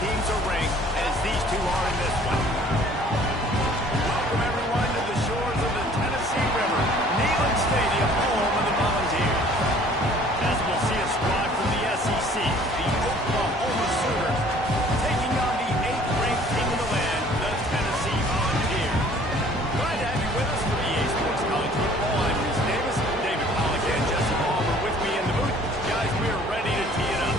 teams are ranked as these two are in this one. Welcome, everyone, to the shores of the Tennessee River. Neyland Stadium, home of the Volunteers. As we'll see a squad from the SEC, the Oklahoma Sooners, taking on the 8th-ranked team in the land, the Tennessee Volunteers. Glad to have you with us for the EA Sports College Football. I'm Chris Davis, David Pollack, and Jesse Palmer with me in the booth. Guys, we are ready to tee it up.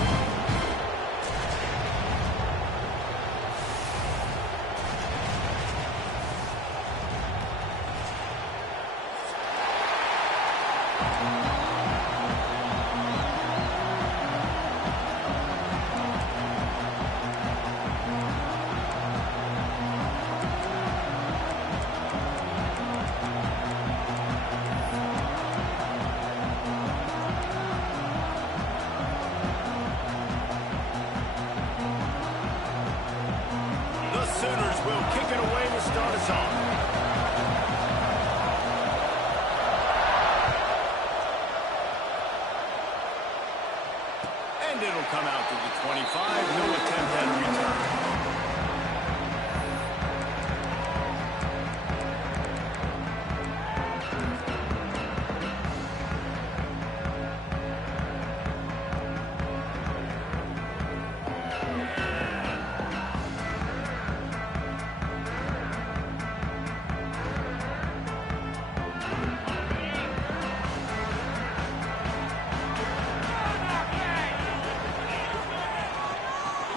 Sooners will kick it away to start us off. And it'll come out to the 25. No attempt at a return.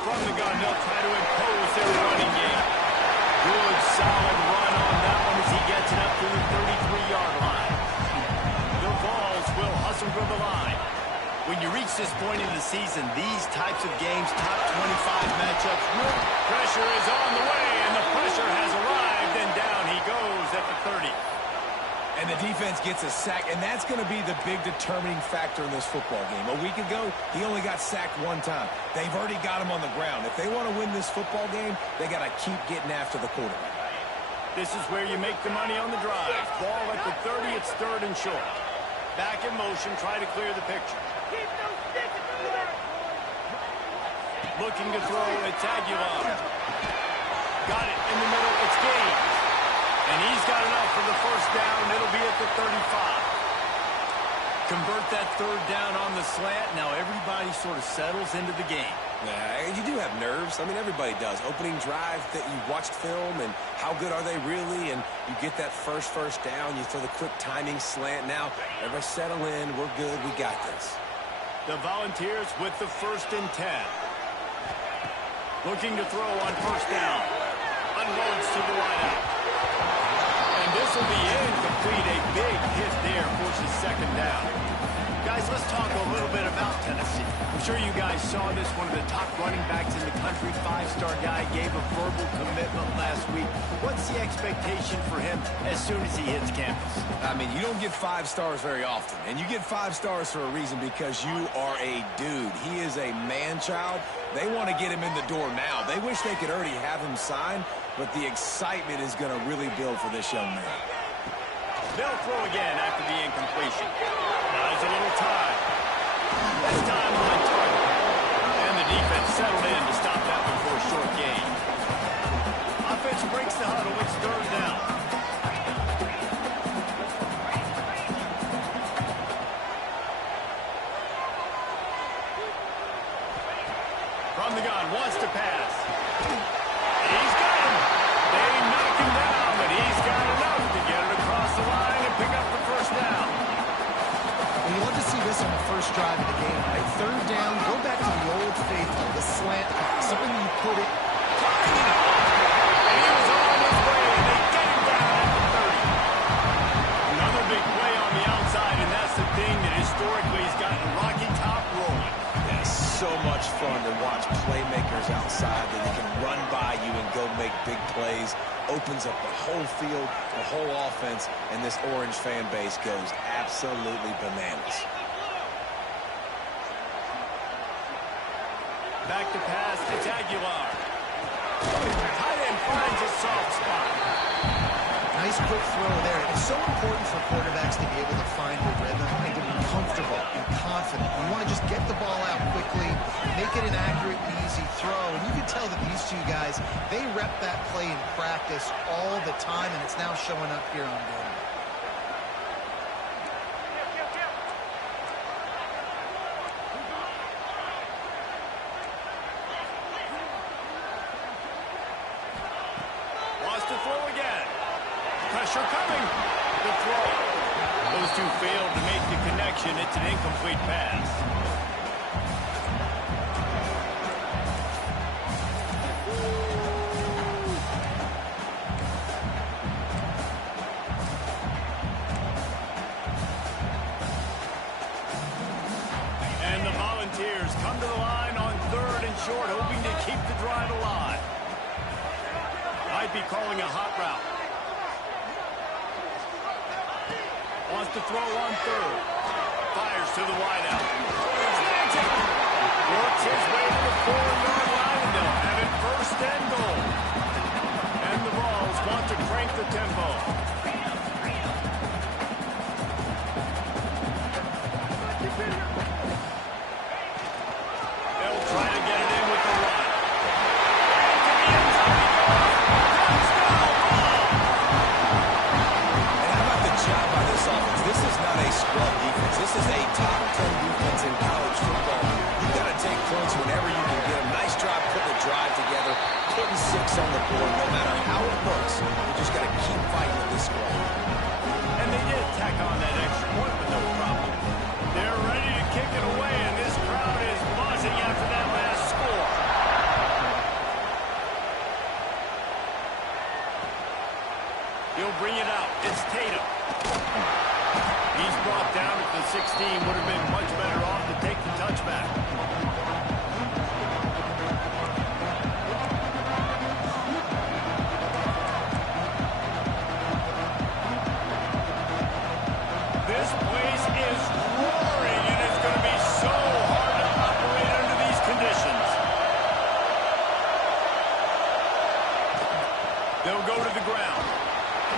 From the gun, they'll try to impose their running game. Good, solid run on that one as he gets it up to the 33-yard line. The Vols will hustle from the line. When you reach this point in the season, these types of games, top 25 matchups, pressure is on the way, and the pressure has arrived, and down he goes at the 30. And the defense gets a sack, and that's going to be the big determining factor in this football game. A week ago, he only got sacked one time. They've already got him on the ground. If they want to win this football game, they got to keep getting after the quarterback. This is where you make the money on the drive. Ball at the 30, it's 3rd and short. Back in motion, try to clear the picture. Looking to throw, it's Aguilar. Got it in the middle, it's Gaines. And he's got enough for the first down. It'll be at the 35. Convert that 3rd down on the slant. Now everybody sort of settles into the game. Yeah, you do have nerves. I mean, everybody does. Opening drive that you watched film, and how good are they really? And you get that first down. You throw the quick timing slant. Now, everybody settle in. We're good. We got this. The Volunteers with the 1st and 10. Looking to throw on 1st down. Unloads to the wideout. This will be incomplete. A big hit there forces 2nd down. Guys, let's talk a little bit about Tennessee. I'm sure you guys saw this. One of the top running backs in the country, 5-star guy, gave a verbal commitment last week. What's the expectation for him as soon as he hits campus? I mean, you don't get 5 stars very often. And you get 5 stars for a reason, because you are a dude. He is a man-child. They want to get him in the door now. They wish they could already have him signed, but the excitement is going to really build for this young man. They'll throw again after the incompletion. Buys a little time. This time on target. And the defense settled in to stop that one for a short gain. Offense breaks the huddle. It's 3rd down. From the gun, wants to pass. He's got him. They knock him down, but he's got enough to get it across the line and pick up the 1st down. And you love to see this on the first drive of the game. At 3rd down, go back to the old faithful, the slant pass. Something you put it. And he was on his way, and they get him down at the 30. Another big play on the outside, and that's the thing that historically has gotten Rocky Top rolling. It's so much fun to watch playmakers outside that you can run by you and go make big plays. Opens up the whole field, the whole offense, and this Orange fan base goes absolutely bananas. Back to pass, it's Aguilar. Tight end finds a soft spot. Nice quick throw there. It's so important for quarterbacks to be able to find a rhythm and to be comfortable and confident. You want to just get the ball out quickly, make it an accurate and easy throw, and you can can tell that these two guys, they rep that play in practice all the time, and it's now showing up here on game. Wants to throw again. Pressure coming. The throw. Those two failed to make the connection. It's an incomplete pass. And the Volunteers come to the line on 3rd and short, hoping to keep the drive alive. Might be calling a hot route. Wants to throw on 3rd. Fires to the wideout. Works his way to the 4-yard line, and they'll have it 1st and goal. And the Vols want to crank the tempo. They'll try to get it in with the run. This is not a scrub defense. This is a top 10 defense in college football. You've got to take points whenever you can get them. Nice job putting the drive together, putting 6 on the board. No matter how it looks, you just got to keep fighting with this squad. And they did tack on that extra point with no problem. They're ready to kick it away, and this crowd is buzzing after that last score. He'll bring it out. It's Tatum. He's brought down at the 16. Would have been much better off to take the touchback. This place is roaring, and it's going to be so hard to operate under these conditions. They'll go to the ground.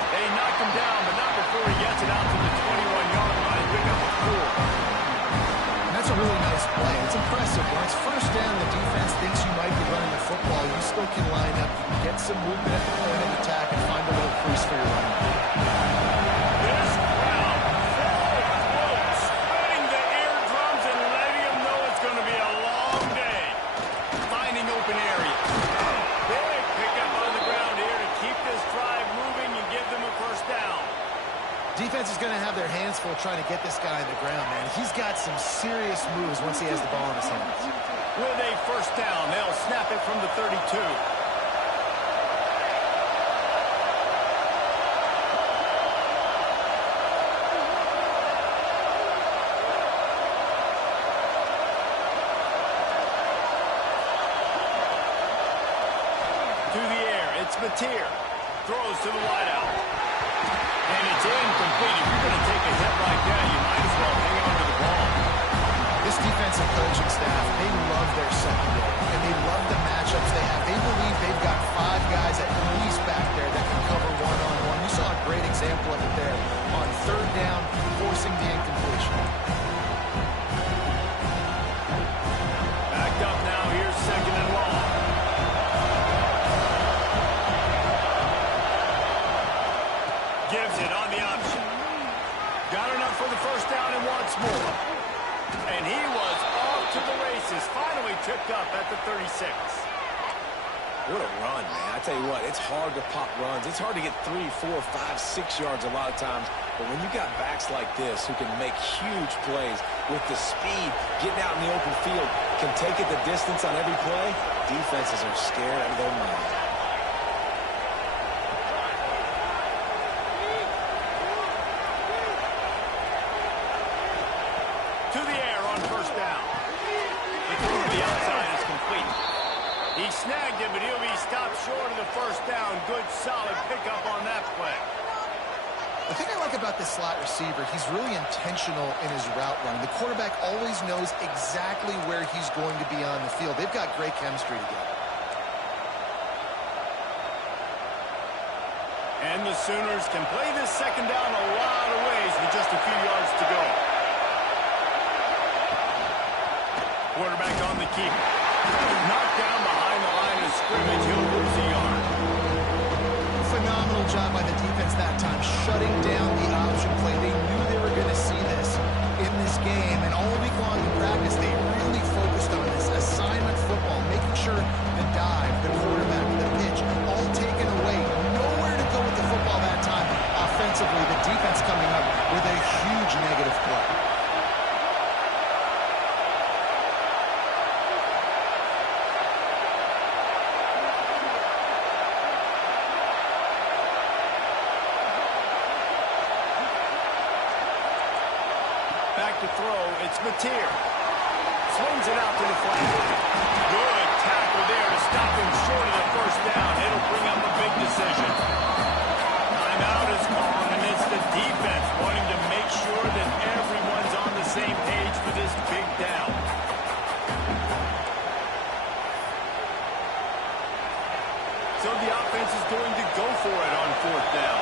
They knocked him down, but not before he gets it out to the 21-yard line. Pick up a 4. And that's a really nice play. It's impressive. When it's 1st down, the defense thinks you might be running the football. You still can line up, get some movement at the point of attack, and find a little crease for your running back. This crowd, full quote, spreading the eardrums and letting them know it's going to be a long day. Finding open areas. Big pickup on the ground here to keep this drive moving and give them a 1st down. Defense is going to have their hands full trying to get this guy on the ground, man. He's got some serious moves once he has the ball in his hands. With a 1st down, they'll snap it from the 32. To the air, it's Mateer. Throws to the wideout. And it's incomplete. If you're going to take a hit like that, you might as well hang on to the ball. This defensive coaching staff, they love their secondary, and they love the matchups they have. They believe they've got 5 guys at least back there that can cover one-on-one. You saw a great example of it there on 3rd down, forcing the incompletion. Backed up now. Here's 2nd and long. Gives it on the option. Got enough for the 1st down and wants more. And he was off to the races. Finally tripped up at the 36. What a run, man. I tell you what, it's hard to pop runs. It's hard to get 3, 4, 5, 6 yards a lot of times. But when you got backs like this who can make huge plays with the speed, getting out in the open field, can take it the distance on every play, defenses are scared out of their mind. To the air on 1st down. The throw to the outside is complete. He snagged him, but he'll be stopped short of the 1st down. Good, solid pickup on that play. The thing I like about this slot receiver, he's really intentional in his route running. The quarterback always knows exactly where he's going to be on the field. They've got great chemistry together. And the Sooners can play this 2nd down a lot of ways with just a few yards to go. Quarterback on the keeper. Knocked down behind the line of good job by the defense that time, shutting down the option play. They knew they were going to see this in this game, and all week long in practice, they really focused on this assignment football, making sure the dive, the quarterback, the pitch, all taken away. Nowhere to go with the football that time. Offensively, the defense coming up with a huge negative play. Back to throw, it's Mateer. Swings it out to the flat. Good tackle there to stop him short of the first down. It'll bring up a big decision. Timeout is called, and it's the defense wanting to make sure that everyone's on the same page for this big down. So the offense is going to go for it on fourth down.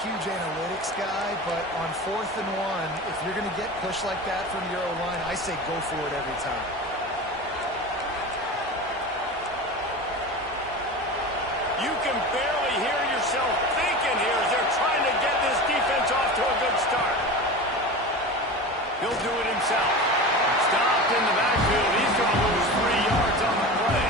Huge analytics guy, but on 4th and 1, if you're going to get pushed like that from your O-line, I say go for it every time. You can barely hear yourself thinking here as they're trying to get this defense off to a good start. He'll do it himself. Stopped in the backfield. He's going to lose 3 yards on the play.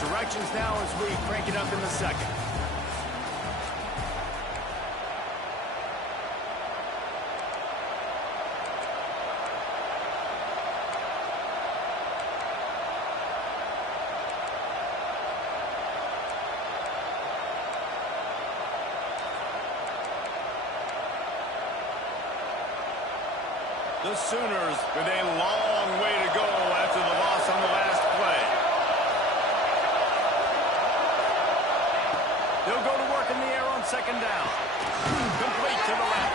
Directions now as we crank it up in the second. The Sooners with a long way to go after the loss on the last play. They'll go to work in the air on second down. Complete to the left.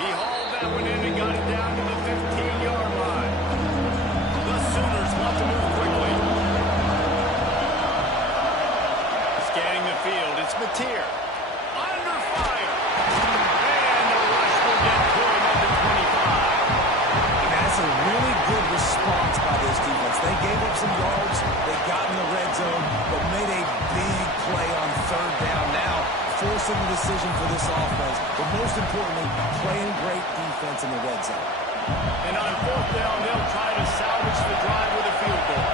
He hauled that one in and got it down to the 15-yard line. The Sooners want to move quickly. Scanning the field, it's Mateer. Under fire. And the rush will get to him at the 25. That's a really good response by this defense. They gave up some yards, they got in the red zone, but made a big play on third down now, forcing the decision for this offense, but most importantly, playing great defense in the red zone. And on fourth down, they'll try to salvage the drive with a field goal.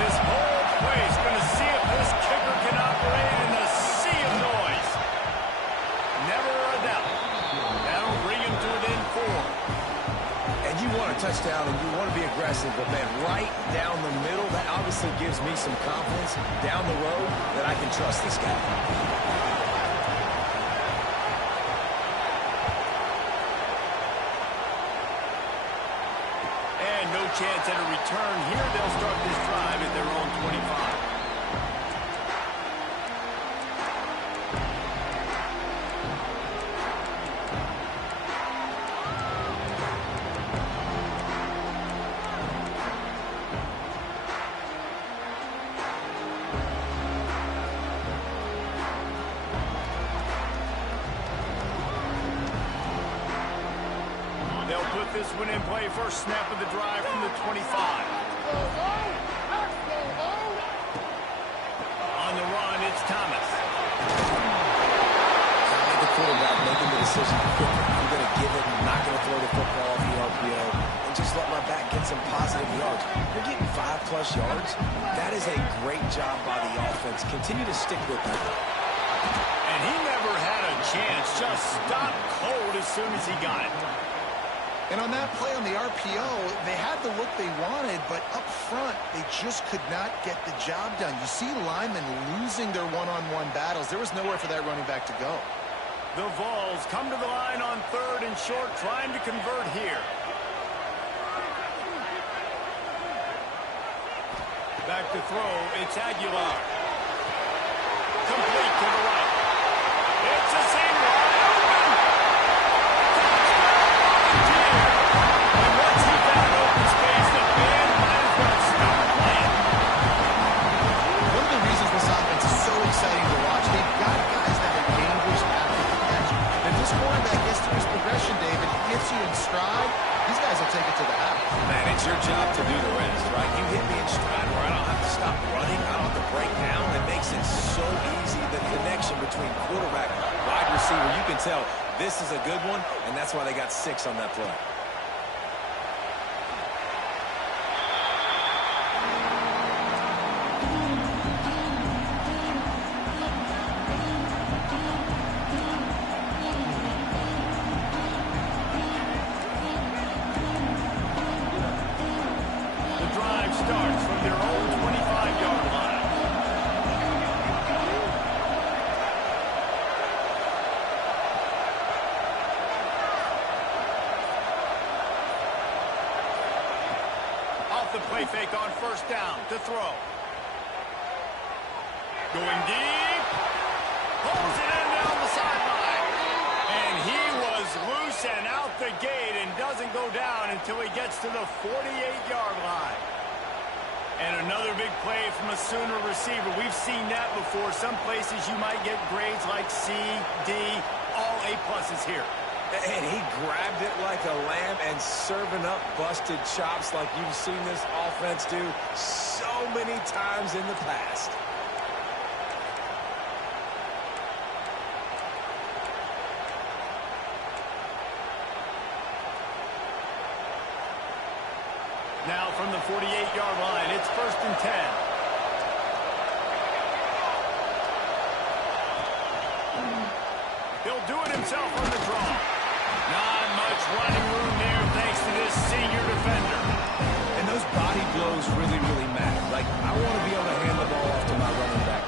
This whole place going to see if this kicker can operate in a sea of noise. Never a doubt. That'll bring him to an end 4. And you want a touchdown and you want to be aggressive, but man, right down the middle, that obviously gives me some confidence down the road that I can trust this guy. And no chance at a return here. They'll start this drive at their own 25. This one in play, first snap of the drive from the 25. On the run, it's Thomas. The quarterback making the decision quickly. I'm going to give it. I'm not going to throw the football off the RPO and just let my back get some positive yards. You're getting 5+ yards. That is a great job by the offense. Continue to stick with them. And he never had a chance. Just stopped cold as soon as he got it. And on that play on the RPO, they had the look they wanted, but up front, they just could not get the job done. You see linemen losing their one-on-one battles. There was nowhere for that running back to go. The Vols come to the line on 3rd and short, trying to convert here. Back to throw, it's Aguilar. Complete to the right. It's a seam wide open. Touchdown, and once he found open space, the band might as well stop playing. One of the reasons this offense is so exciting to watch, they've got guys that are dangerous after the catch. And if this quarterback gets to his progression, David, he gets you in stride, these guys will take it to the house. Man, it's your job to do the rest, right? You hit me in stride where I don't have to stop running, I don't have to break down. It makes it so easy, the connection between quarterback, wide receiver. You can tell this is a good one, and that's why they got 6 on that play. Starts from their own 25-yard line. Off the play fake on first down to throw. Going deep. Pulls it in down the sideline. And he was loose and out the gate and doesn't go down until he gets to the 48-yard line. And another big play from a Sooner receiver. We've seen that before. Some places you might get grades like C, D, all A-pluses here. And he grabbed it like a lamb and serving up busted chops like you've seen this offense do so many times in the past. Now from the 48-yard line, it's 1st and 10. He'll do it himself on the draw. Not much running room there thanks to this senior defender. And those body blows really, really matter. Like, I want to be able to hand the ball off to my running back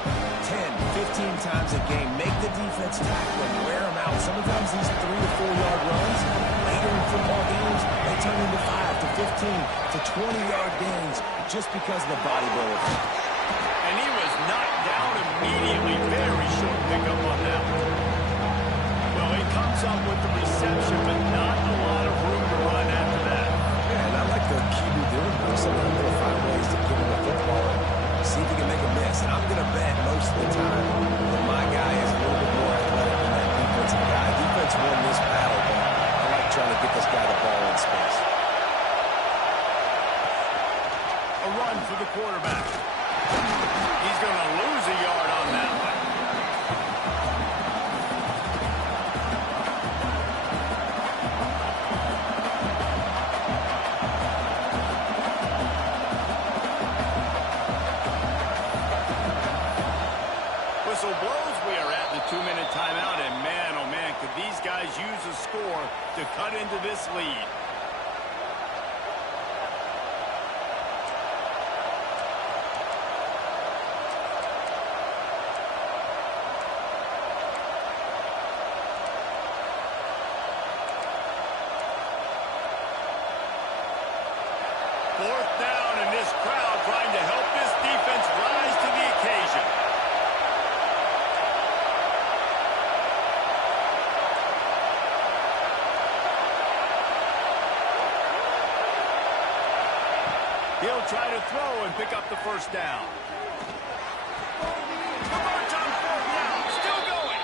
10, 15 times a game. Make the defense tackle and wear them out. Sometimes these 3 to 4 yard runs later in football games, they turn into 5 to 15 to 20-yard gains just because of the body blow. And he was knocked down immediately. Very short pickup on that one. Well, he comes up with the reception, but not a lot of room to run after that. Yeah, and I like the QB doing this. Sometimes they'll find ways to give him the football and see if he can make a miss. And I'm going to bet most of the time that my guy is a little bit more athletic than that defensive guy. Defense won this battle, but I like trying to get this guy the ball in space. A run for the quarterback. He's going to lose a yard on that one. Whistle blows. We are at the 2-minute timeout, and man, oh man, could these guys use a score to cut into this lead. Fourth down, and this crowd trying to help this defense rise to the occasion. He'll try to throw and pick up the first down. Converts on 4th down, still going.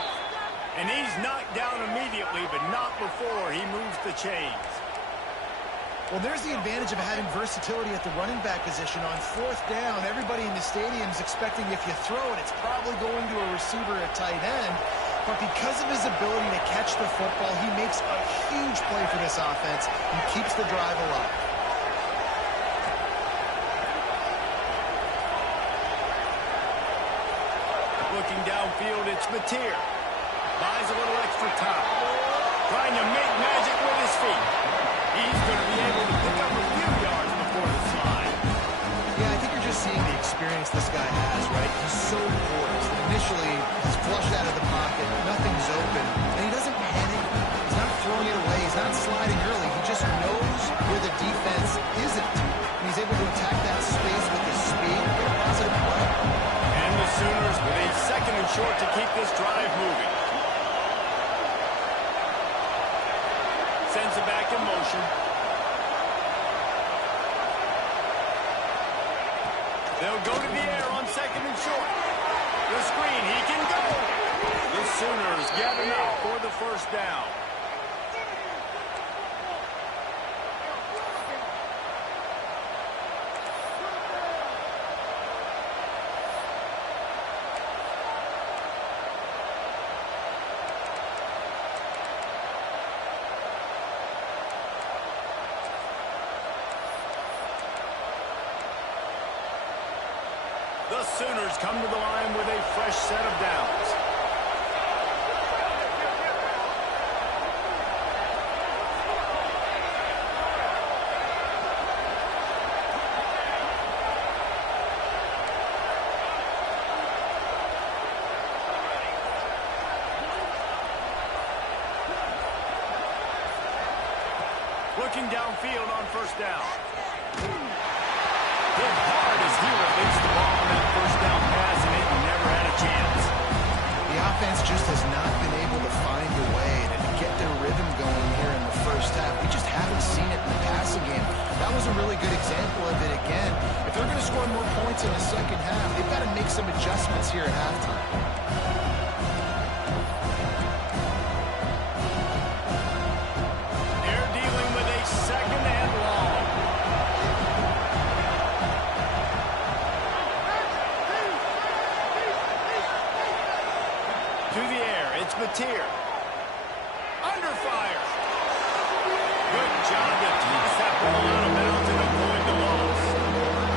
And he's knocked down immediately, but not before he moves the chains. Well, there's the advantage of having versatility at the running back position. On 4th down, everybody in the stadium is expecting if you throw it, it's probably going to a receiver at tight end. But because of his ability to catch the football, he makes a huge play for this offense and keeps the drive alive. Looking downfield, it's Mateer. Buys a little extra time. Trying to make magic with his feet. He's going to be able to pick up a few yards before the slide. Yeah, I think you're just seeing the experience this guy has, right? He's so poised. Initially, he's flushed out of the pocket. Nothing's open. And he doesn't panic. He's not throwing it away. He's not sliding early. He just knows where the defense isn't. And he's able to attack that space with his speed. short to keep this drive moving. Sends it back in motion. They'll go to the air on second and short. The screen, he can go. The Sooners get enough for the first down. The Sooners come to the line with a fresh set of downs. Looking downfield on first down. Hit hard as he released the ball on that first down pass, and it never had a chance. The offense just has not been able to find a way to get their rhythm going here in the first half. We just haven't seen it in the passing game. That was a really good example of it again. If they're going to score more points in the second half, they've got to make some adjustments here at halftime. They're dealing with a second and long. To the air, it's Mateer. Under fire. Good job to toss that ball out of bounds and avoid the loss.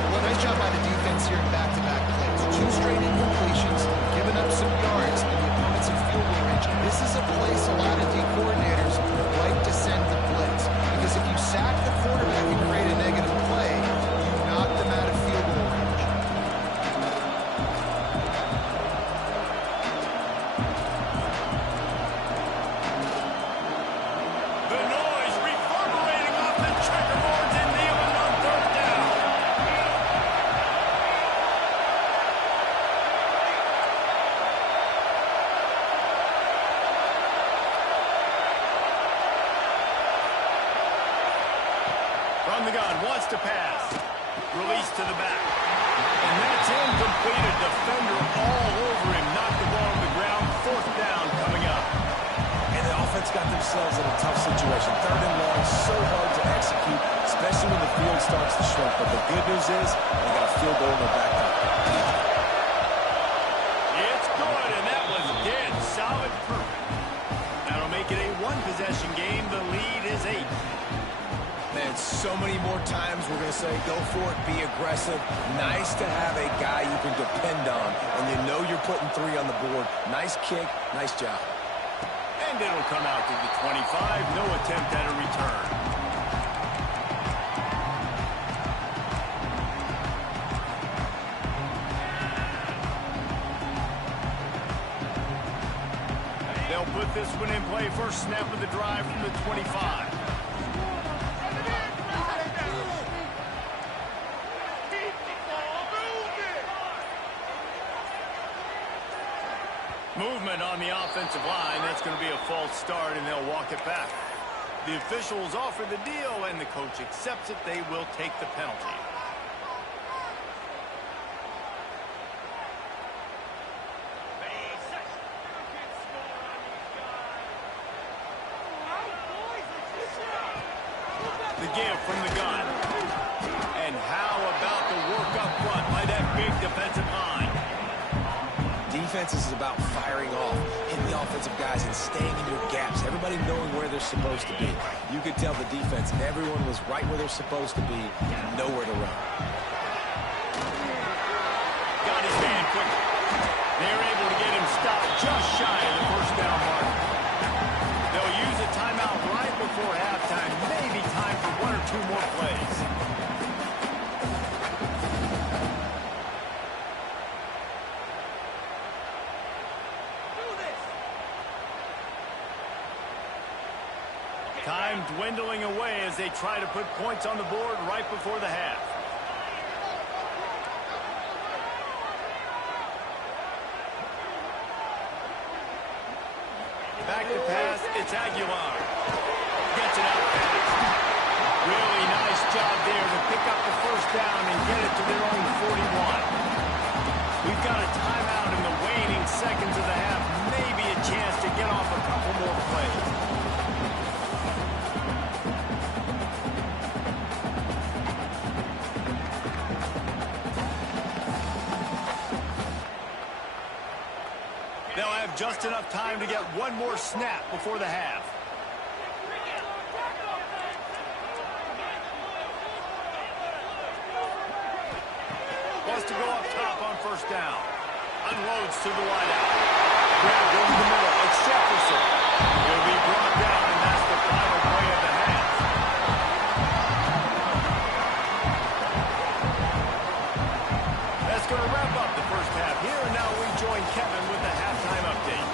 Well, nice job by the defense here in back-to-back plays. 2 straight incompletions, giving up some yards, and the opponent's in field goal range. This is a place a lot of D coordinators like to send the blitz, because if you sack the quarterback and create a negative play, you knock them out of field goal range. The noise reverberating off the checkerboards and Neyland on third down. From the gun, wants to pass. Release to the back. And that's incomplete. A defender all over him. Knocked the ball on the ground. Fourth down coming up. And the offense got themselves in a tough situation. Third and long, so hard to execute, especially when the field starts to shrink. But the good news is they got a field goal in their back pocket. It's good, and that was dead solid perfect. That'll make it a one-possession game. The lead is 8. Man, so many more times we're going to say, go for it, be aggressive. Nice to have a guy you can depend on, and you know you're putting 3 on the board. Nice kick, nice job. And it'll come out to the 25. No attempt at a return. They'll put this one in play. First snap of the drive from the 25. Movement on the offensive line. That's going to be a false start, and they'll walk it back. The officials offer the deal, and the coach accepts it. They will take the penalty. The give from the gun. And how about the work up front by that big defensive line? Defense is about firing off, hitting the offensive guys and staying in your gaps. Everybody knowing where they're supposed to be. You could tell the defense, everyone was right where they're supposed to be, nowhere to run. Got his man quickly. They're able to get him stopped just shy of the first down mark. They'll use a timeout right before halftime. Maybe time for 1 or 2 more plays. Time dwindling away as they try to put points on the board right before the half. Back to pass, it's Aguilar. Gets it out fast. Really nice job there to pick up the first down and get it to their own 41. We've got a timeout in the waning seconds of the half. Maybe a chance to get off a couple more plays. They'll have just enough time to get one more snap before the half. Wants to go up top on first down. Unloads to the wideout. Grabbed over the middle. It's Jefferson. He'll be brought down, and that's the final play of the half. That's going to wrap up the first half here, and now we join Kevin with the halftime update.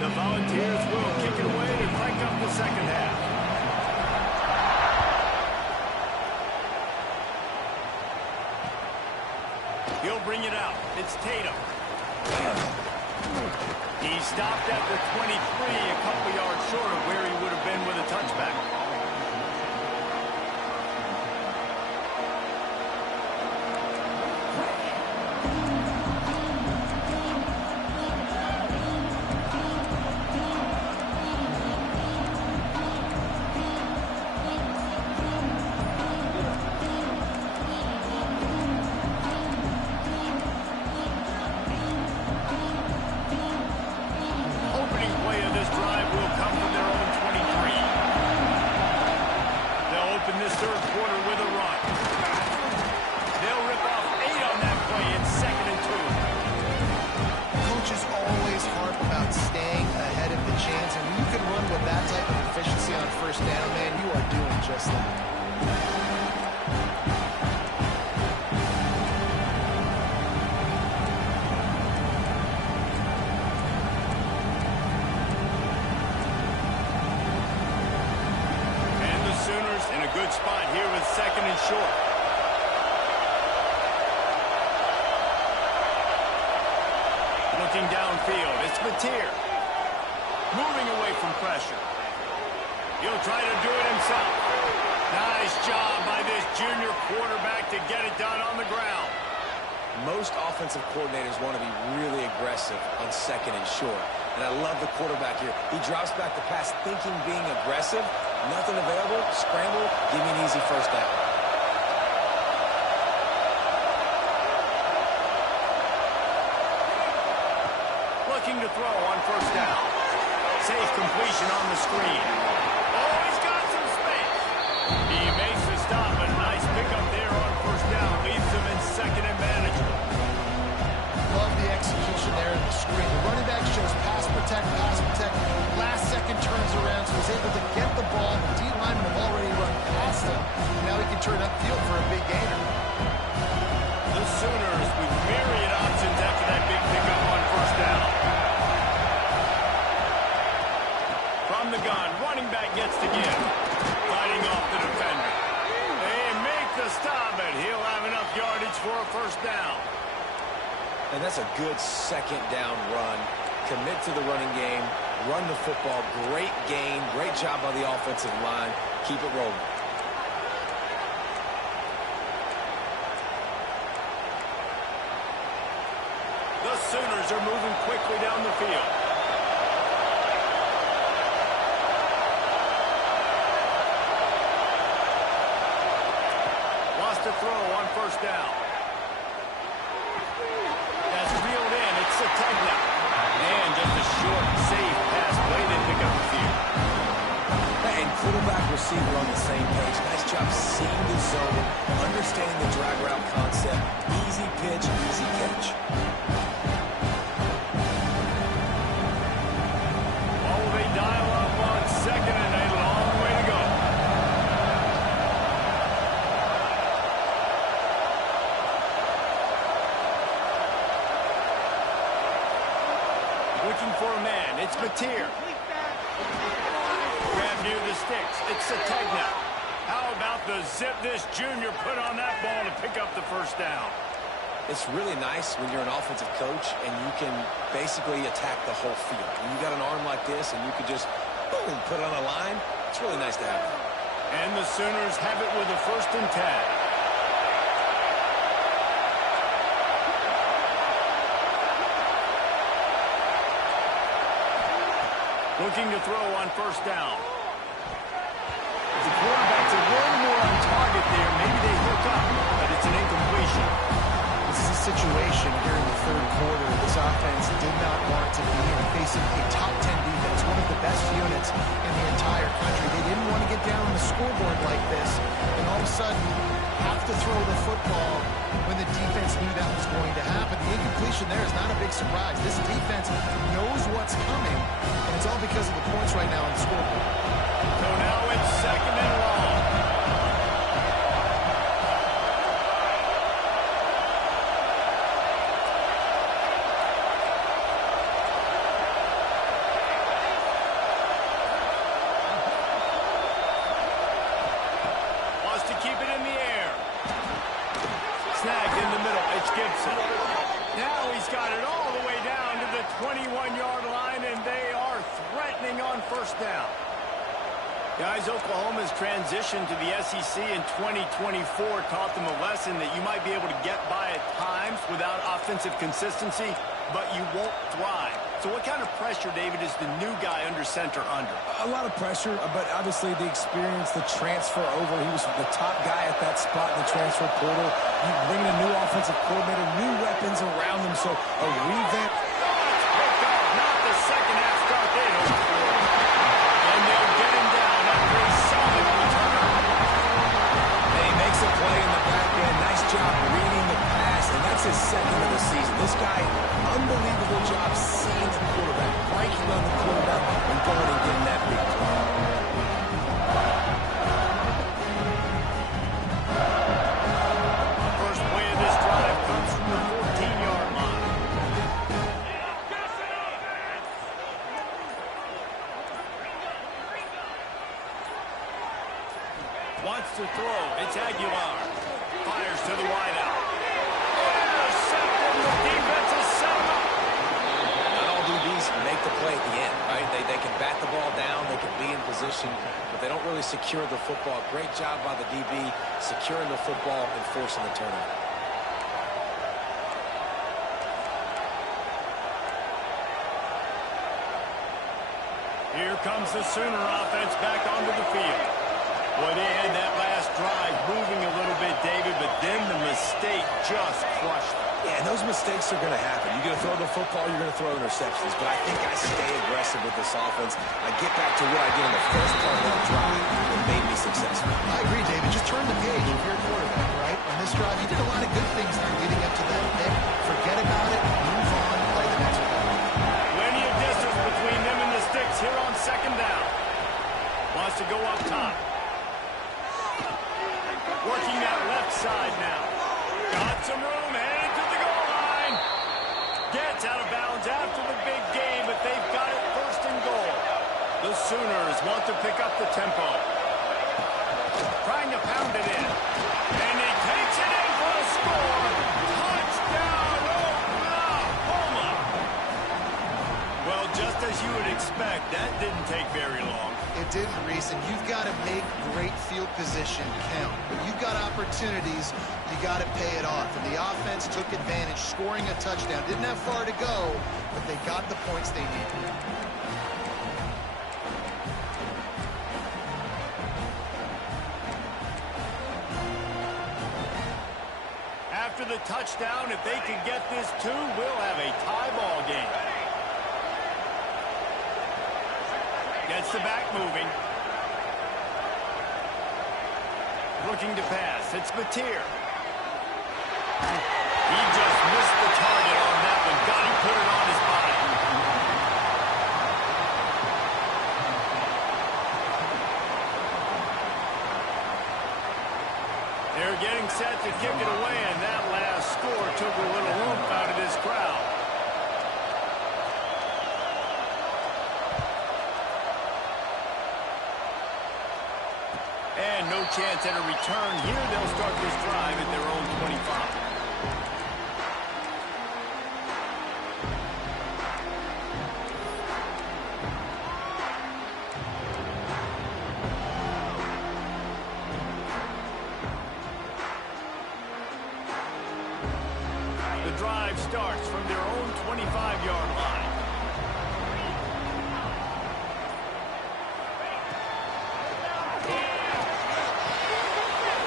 The Volunteers will kick it away to crank up the second half. He'll bring it out. It's Tatum. He stopped at the 23, a couple yards short of where he would have been with a touchback. Good spot here with second and short. Looking downfield, it's Mateer. Moving away from pressure. He'll try to do it himself. Nice job by this junior quarterback to get it done on the ground. Most offensive coordinators want to be really aggressive on second and short. And I love the quarterback here. He drops back the pass thinking being aggressive. Nothing available, scramble, give me an easy first down. Looking to throw on first down. Safe completion on the screen. Oh, he's got some space. He makes the stop, but a nice pickup there on first down. Leaves him in second and manageable. Love the execution there in the screen. The running back shows pass protect, pass protect. Last second turns around, so he's able to get the ball. The D-lineman have already run past him. Now he can turn upfield for a big gainer. The Sooners with myriad options after that big pickup on first down. From the gun, running back gets the give. Fighting off the defender. They make the stop, and he'll have enough yardage for a first down. And that's a good second down run. Commit to the running game. Run the football. Great gain. Great job by the offensive line. Keep it rolling. The Sooners are moving quickly down the field. Wants to throw on first down. That's reeled in. It's Sategna. And just a short, safe pass play to pick up the field. And quarterback receiver on the same page. Nice job seeing the zone, understanding the drag route concept. Easy pitch, easy catch. Oh, they dial up on second and a long way to go. Looking for a man. It's Mateer. Grab near the sticks. It's Sategna. How about the zip this junior put on that ball to pick up the first down? It's really nice when you're an offensive coach and you can basically attack the whole field. When you got an arm like this and you can just, boom, put it on a line, it's really nice to have that. And the Sooners have it with a 1st and 10. Looking to throw on 1st down. The quarterback's a little more on target there. Maybe they hook up, but it's an incompletion. This is a situation here in the 3rd quarter this offense did not want to be in, facing a top 10 defense, one of the best units in the entire country. They didn't want to get down on the scoreboard like this, and all of a sudden have to throw the football when the defense knew that was going to happen. The incompletion there is not a big surprise. This defense knows what's coming, and it's all because of the points right now on the scoreboard. So now it's 2nd and long. Wants to keep it in the air. Snagged in the middle. It's Gibson. Now he's got it all the way down to the 21-yard line, and they are threatening on 1st down. Guys, Oklahoma's transition to the SEC in 2024 taught them a lesson that you might be able to get by at times without offensive consistency, but you won't thrive. So what kind of pressure, David, is the new guy under center under? A lot of pressure, but obviously the experience, the transfer over. He was the top guy at that spot in the transfer portal. You bring in a new offensive coordinator, new weapons around them, so a revamp. Picked off, not the second half start they hoped for. And they'll get him down after a solid return. And he makes a play in the back end. Nice job reading the pass, and that's his 2nd of the season. This guy, unbelievable job seeing the quarterback, breaking on the quarterback, and going and getting that big play. First play of this drive comes from the 14-yard line. Wants to throw. It's Aguilar. Fires to the wideout. Intercepted. The defense is set him up. Not all DBs make the play at the end, right? They can bat the ball down, they can be in position, but they don't really secure the football. Great job by the DB securing the football and forcing the turnover. Here comes the Sooner offense back onto the field. Boy, they had that last drive moving a little bit, David, but then the mistake just crushed them. Yeah, and those mistakes are going to happen. You're going to throw the football, you're going to throw interceptions, but I think I stay aggressive with this offense. I get back to what I did in the first part of that drive that made me successful. I agree, David. Just turn the page if you're a quarterback, right? On this drive, you did a lot of good things there leading up to that pick. Forget about it, move on, play the next one. Plenty of distance between them and the sticks here on 2nd down. Wants to go up top. Working that left side now. Got some room, headed to the goal line. Gets out of bounds after the big game, but they've got it 1st and goal. The Sooners want to pick up the tempo. Trying to pound it in. And he takes it in for a score. Touchdown, Oklahoma. Well, just as you would expect, that didn't take very long. It didn't, Reese, and you've got to make great field position count. When you've got opportunities, you got to pay it off. And the offense took advantage, scoring a touchdown. Didn't have far to go, but they got the points they needed. After the touchdown, if they can get this too, we'll have a tie ball game. Gets the back moving. Looking to pass. It's Mateer. He just missed the target on that one. Got him, put it on his body. They're getting set to kick it away, and that last score took a little oomph out of this crowd. And no chance chance at a return. Here they'll start this drive at their own 25. The drive starts from their own 25-yard line.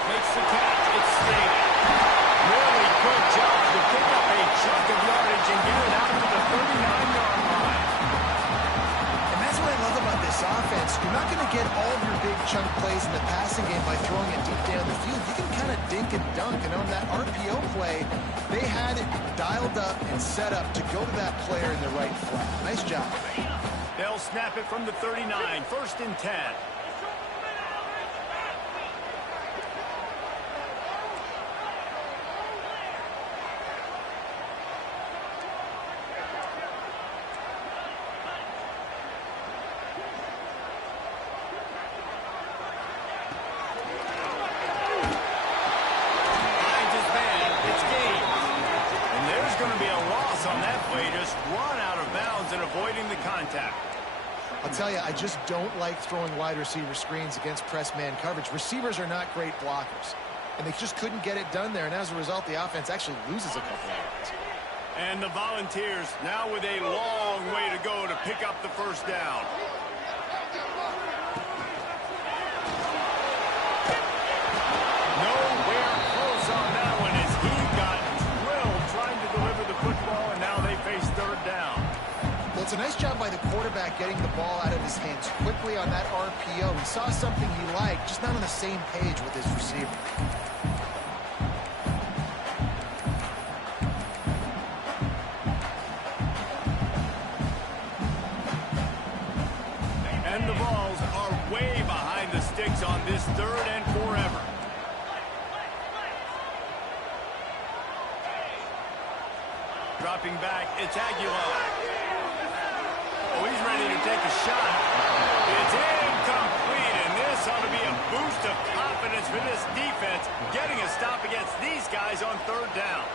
Makes the catch. It's Staley. Really good job to pick up a chunk of yardage and get it out to the 39-yard line. And that's what I love about this offense. You're not going to get all of your big chunk plays in the passing game by throwing it deep down the field. You can kind of dink and dunk. And on that RPO play, they had it dialed up and set up to go to that player in the right flat. Nice job. They'll snap it from the 39. 1st and 10. Avoiding the contact. I'll tell you, I just don't like throwing wide receiver screens against press man coverage. Receivers are not great blockers, and they just couldn't get it done there, and as a result, the offense actually loses a couple of yards. And the Volunteers now with a long way to go to pick up the 1st down. Nowhere close on that one as he got drilled trying to deliver the football, and now they face 3rd down. Well, it's a nice job by the quarterback getting the ball out of his hands quickly on that RPO. He saw something he liked, just not on the same page with his receiver. And the balls are way behind the sticks on this 3rd and forever. Dropping back, it's Aguilar. Oh, he's ready to take a shot. It's incomplete, and this ought to be a boost of confidence for this defense, getting a stop against these guys on 3rd down.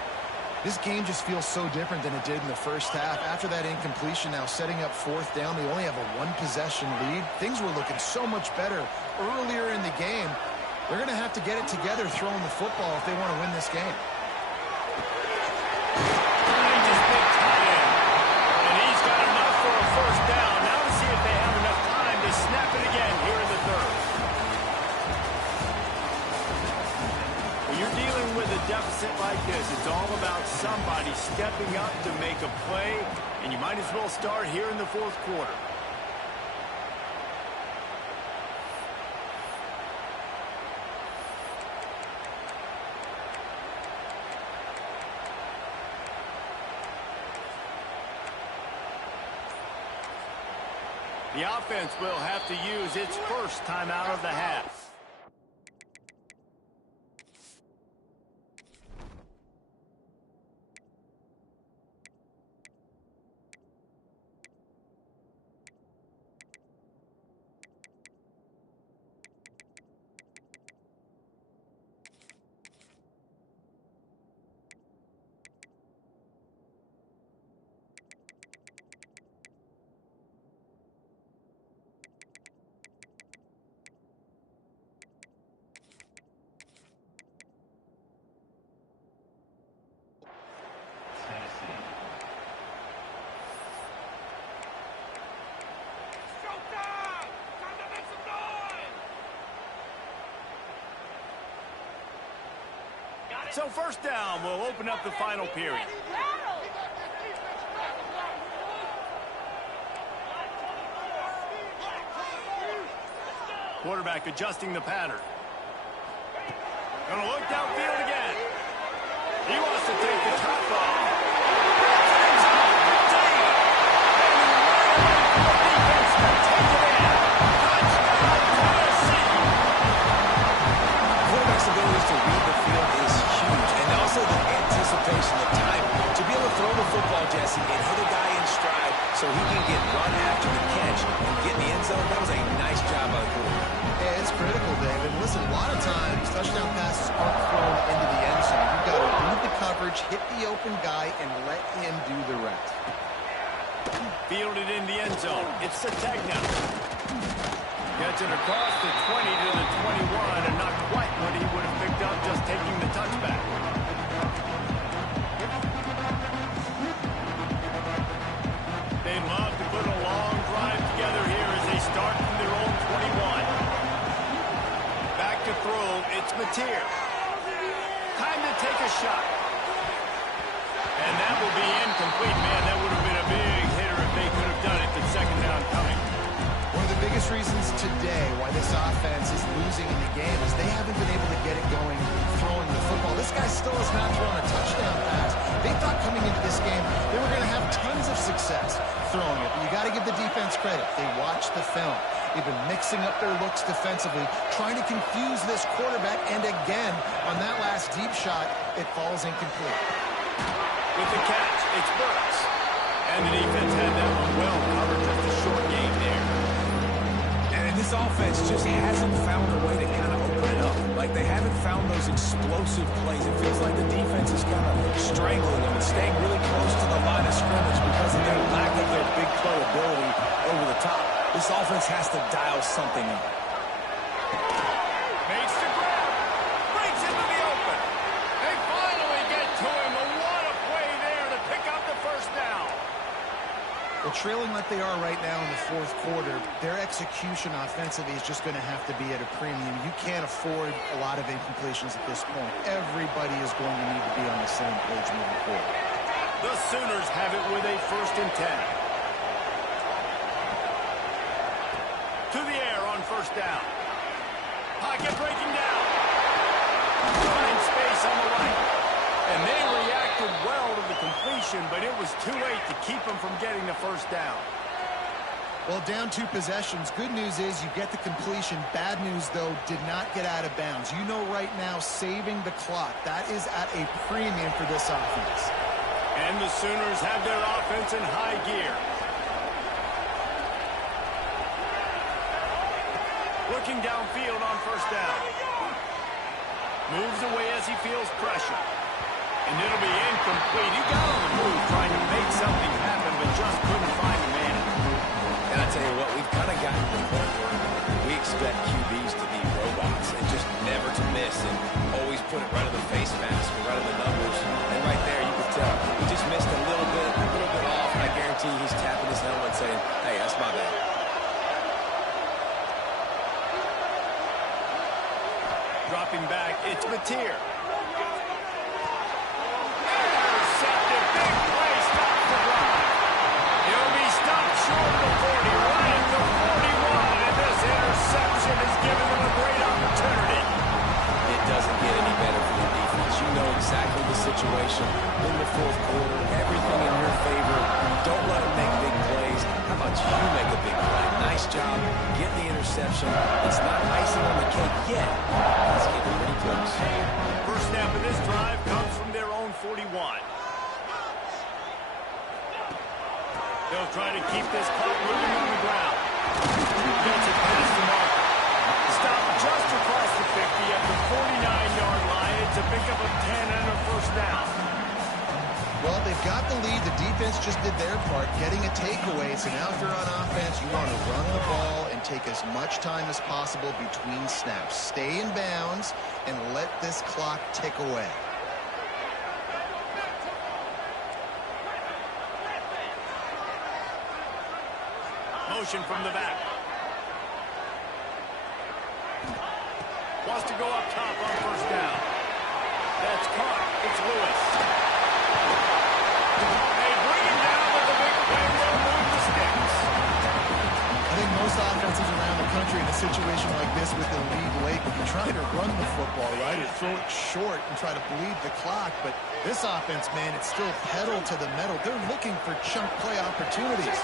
This game just feels so different than it did in the first half. After that incompletion, now setting up 4th down, they only have a 1-possession lead. Things were looking so much better earlier in the game. They're going to have to get it together throwing the football if they want to win this game. Snap it again here in the 3rd. When you're dealing with a deficit like this, it's all about somebody stepping up to make a play, and you might as well start here in the 4th quarter. The offense will have to use its 1st timeout of the half. So 1st down will open up the final period. Quarterback adjusting the pattern. Gonna look downfield again. He wants to take the top off. Quarterback's ability to read the field is huge, and also the anticipation, the time to be able to throw the football, Jesse, and hit a guy in stride so he can get run after the catch and get in the end zone. That was a nice job by the quarterback. Yeah, it's critical, David. Listen, a lot of times touchdown passes aren't thrown into the end zone. You've got to read the coverage, hit the open guy, and let him do the rest. Fielded in the end zone. It's Sategna. Gets it across the 20 to the 21, and not quite what he would have picked up just taking the touchback. They love to put a long drive together here as they start from their own 21. Back to throw, it's Mateer. Time to take a shot. And that will be incomplete. Man, that would have been a big hitter if they could have done it. The second down coming. One of the biggest reasons today why this offense is losing in the game is they haven't been able to get it going throwing the football. This guy still has not thrown a touchdown pass. They thought coming into this game they were going to have tons of success throwing it. But you got to give the defense credit. They watched the film. They've been mixing up their looks defensively, trying to confuse this quarterback. And again, on that last deep shot, it falls incomplete. With the catch, it's Burks. And the defense had that one well covered. Just a short game there. And this offense just hasn't found a way to kind of open it up. Like, they haven't found those explosive plays. It feels like the defense is kind of strangling them and staying really close to the line of scrimmage because of their lack of their big play ability over the top. This offense has to dial something up. Makes the grab. Breaks into the open. They finally get to him. And what a play there to pick up the first down. Well, trailing like they are right now in the fourth quarter, their execution offensively is just going to have to be at a premium. You can't afford a lot of incompletions at this point. Everybody is going to need to be on the same page moving forward. The Sooners have it with a 1st and 10. To the air on 1st down. Pocket breaking down. Find space on the right. And they reacted well to the completion, but it was too late to keep them from getting the 1st down. Well, down 2 possessions. Good news is you get the completion. Bad news, though, did not get out of bounds. You know right now, saving the clock, that is at a premium for this offense. And the Sooners have their offense in high gear. Looking downfield on 1st down. Moves away as he feels pressure. And it'll be incomplete. He got on the move trying to make something happen, but just couldn't find the man. And I tell you what, we've kind of gotten to the point where we expect QBs to be robots and just never to miss and always put it right on the face mask or right on the numbers. And right there, you can tell he just missed a little bit off, and I guarantee he's tapping his helmet saying, hey, that's my bad. Dropping back, it's Mateer. Intercepted, big play, stops the drive. He'll be stopped short of the 40, right at the 41, and this interception has given them a great opportunity. It doesn't get any better for the defense. You know exactly the situation in the fourth quarter, everything in your favor. Don't let them make big plays. How about you make a big play? Nice job getting the interception. It's not icing on the cake yet. It's getting pretty close. First snap of this drive comes from their own 41. They'll try to keep this clock moving on the ground. Gets it past the mark. Stopped just across the 50 at the 49-yard line. It's a pickup of 10 and a 1st down. Well, they've got the lead. The defense just did their part, getting a takeaway. So now if you're on offense, you want to run the ball and take as much time as possible between snaps. Stay in bounds and let this clock tick away. Motion from the back. Wants to go up top on 1st down. That's caught. It's Lewis. They bring him down with the big play. They'll move the sticks. I think most offenses around the country in a situation like this with the lead late would be trying to run the football, right, or throw it short and try to bleed the clock. But this offense, man, it's still pedal to the metal. They're looking for chunk play opportunities.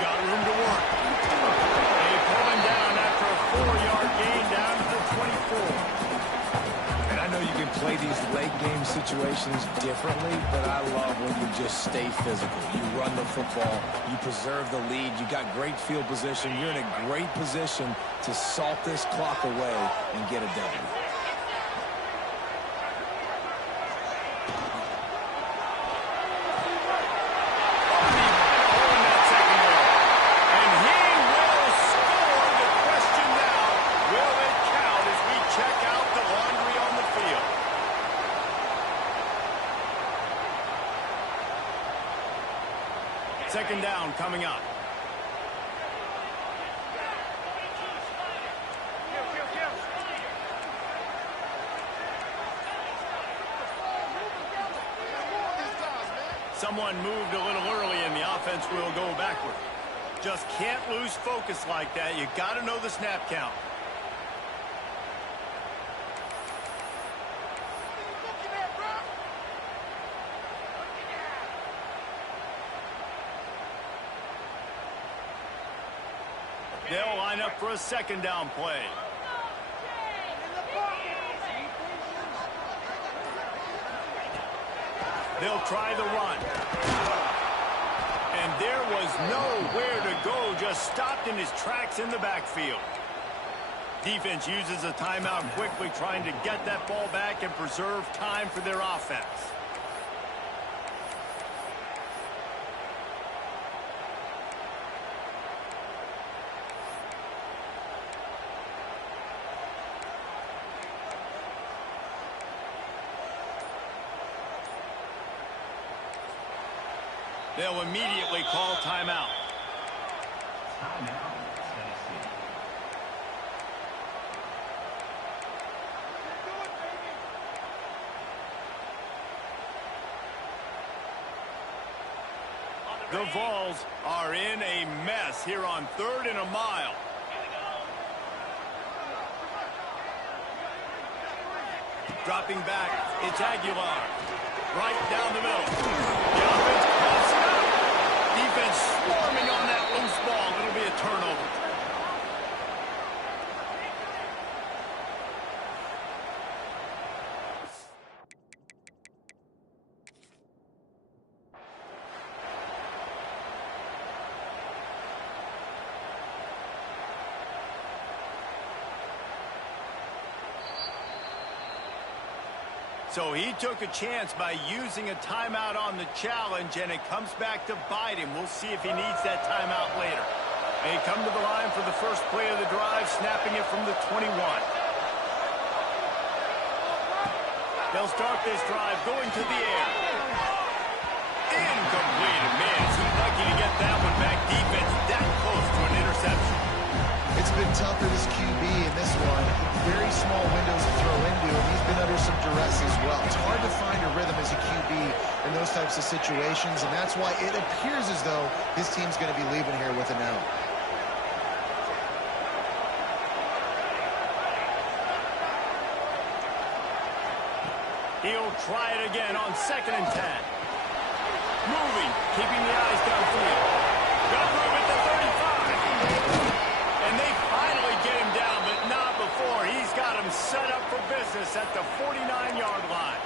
Got room to work. They pull him down after a 4-yard gain down to the 24. And I know you can play these late game situations differently, but I love when you just stay physical. You run the football. You preserve the lead. You got great field position. You're in a great position to salt this clock away and get a W. Second down coming up. Someone moved a little early and the offense will go backward. Just can't lose focus like that. You got to know the snap count. They'll line up for a second down play. They'll try the run. And there was nowhere to go, just stopped in his tracks in the backfield. Defense uses a timeout quickly, trying to get that ball back and preserve time for their offense. They'll immediately call timeout. The Vols are in a mess here on 3rd and a mile. Dropping back, it's Aguilar. Right down the middle. The offense crosses it out. Defense swarming on that loose ball. It'll be a turnover. So he took a chance by using a timeout on the challenge, and it comes back to bite him. We'll see if he needs that timeout later. They come to the line for the first play of the drive, snapping it from the 21. They'll start this drive going to the air. Incomplete. Man, is he lucky to get that one back. Defense that close to an interception. It's been tough for this QB in this one. Very small windows to throw into, and he's been under some duress as well. It's hard to find a rhythm as a QB in those types of situations, and that's why it appears as though his team's going to be leaving here with an out. He'll try it again on 2nd and 10. Moving, keeping the eyes downfield. Got room at the 35. And they finally get him down, but not before. He's got him set up for business at the 49-yard line.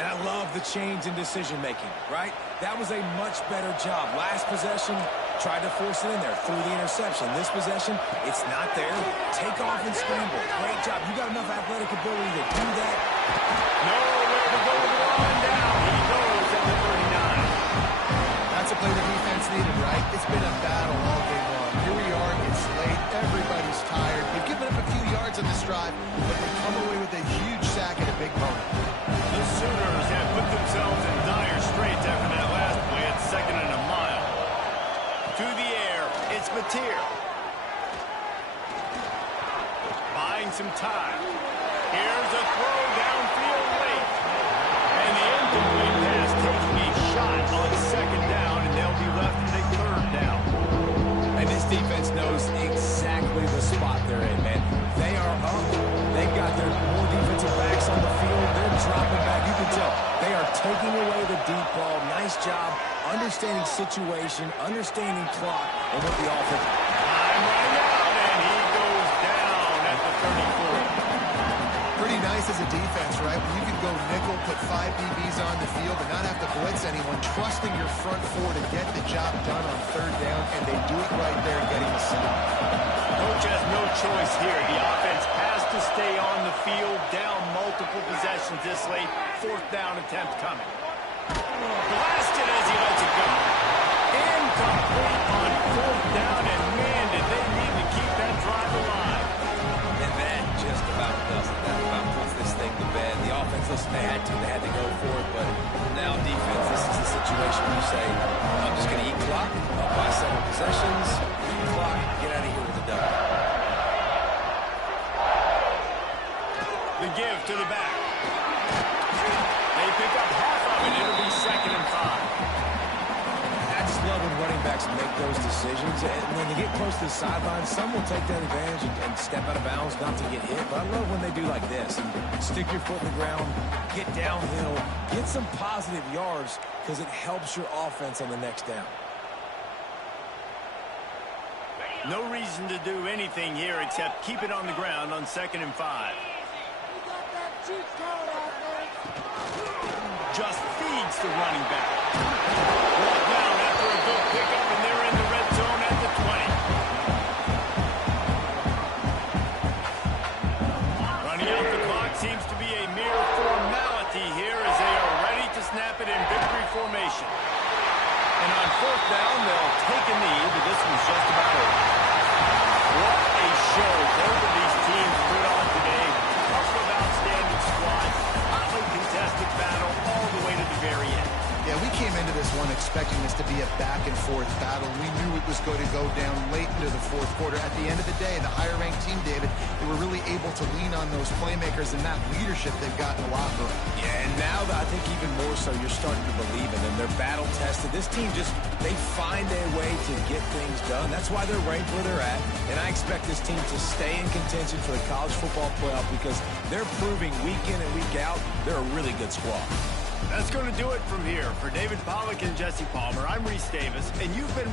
And I love the change in decision-making, right? That was a much better job. Last possession, tried to force it in there through the interception. This possession, it's not there. Take off and scramble. Great job. You got enough athletic ability to do that. Nowhere to go with the line down. He goes at the 39. That's a play the defense needed, right? It's been a battle all game long. Here we are, it's late, everybody's tired. They've given up a few yards on this drive, but they come away with a huge sack at a big moment. The Sooners have put themselves in dire straits after that last play at 2nd and a mile. To the air, it's Mateer. Buying some time. Here's a throw downfield late. And the incomplete pass taking a shot on 2nd down, and they'll be left with a 3rd down. And this defense knows exactly the spot they're in, man. They are up. They've got their more defensive backs on the field. They're dropping back. You can tell they are taking away the deep ball. Nice job understanding situation, understanding clock, and what the offense. Time running out, and he goes down at the 34. Pretty nice best as a defense, right? When you can go nickel, put 5 DBs on the field, and not have to blitz anyone, trusting your front four to get the job done on third down, and they do it right there, getting the sack. Coach has no choice here. The offense has to stay on the field, down multiple possessions this late. Fourth down attempt coming. Blasted as he lets it go. Incomplete on fourth down, and man, did they need to keep that drive alive. And that just about does it. That about puts this thing to bed. The offense, listen, they had to go for it, but now defense, this is the situation where you say, I'm just going to eat clock, I'll buy several possessions, eat clock, get out of here with a dub. The give to the back. They pick up half of it. It'll be 2nd and 5. I just love when running backs make those decisions, and when they get close to the sideline, some will take that advantage and step out of bounds not to get hit, but I love when they do like this, and stick your foot in the ground, get downhill, get some positive yards, because it helps your offense on the next down. No reason to do anything here except keep it on the ground on 2nd and 5. Just feeds the running back. Brought down after a good pickup, and they're in the red zone at the 20. Running out the clock seems to be a mere formality here as they are ready to snap it in victory formation. And on fourth down, they'll take a knee, but this one's just about over. What a show both of these teams put on today. Couple of outstanding squads. Hotly contested battle all the way to the very end. Yeah, we came into this one expecting this to be a back-and-forth battle. We knew it was going to go down late into the fourth quarter. At the end of the day, the higher-ranked team, David, they were really able to lean on those playmakers and that leadership they've got in the locker room. Yeah, and now I think even more so, you're starting to believe in them. They're battle-tested. This team they find a way to get things done. That's why they're ranked where they're at, and I expect this team to stay in contention for the college football playoff because they're proving week in and week out they're a really good squad. That's going to do it from here. For David Pollack and Jesse Palmer, I'm Reese Davis, and you've been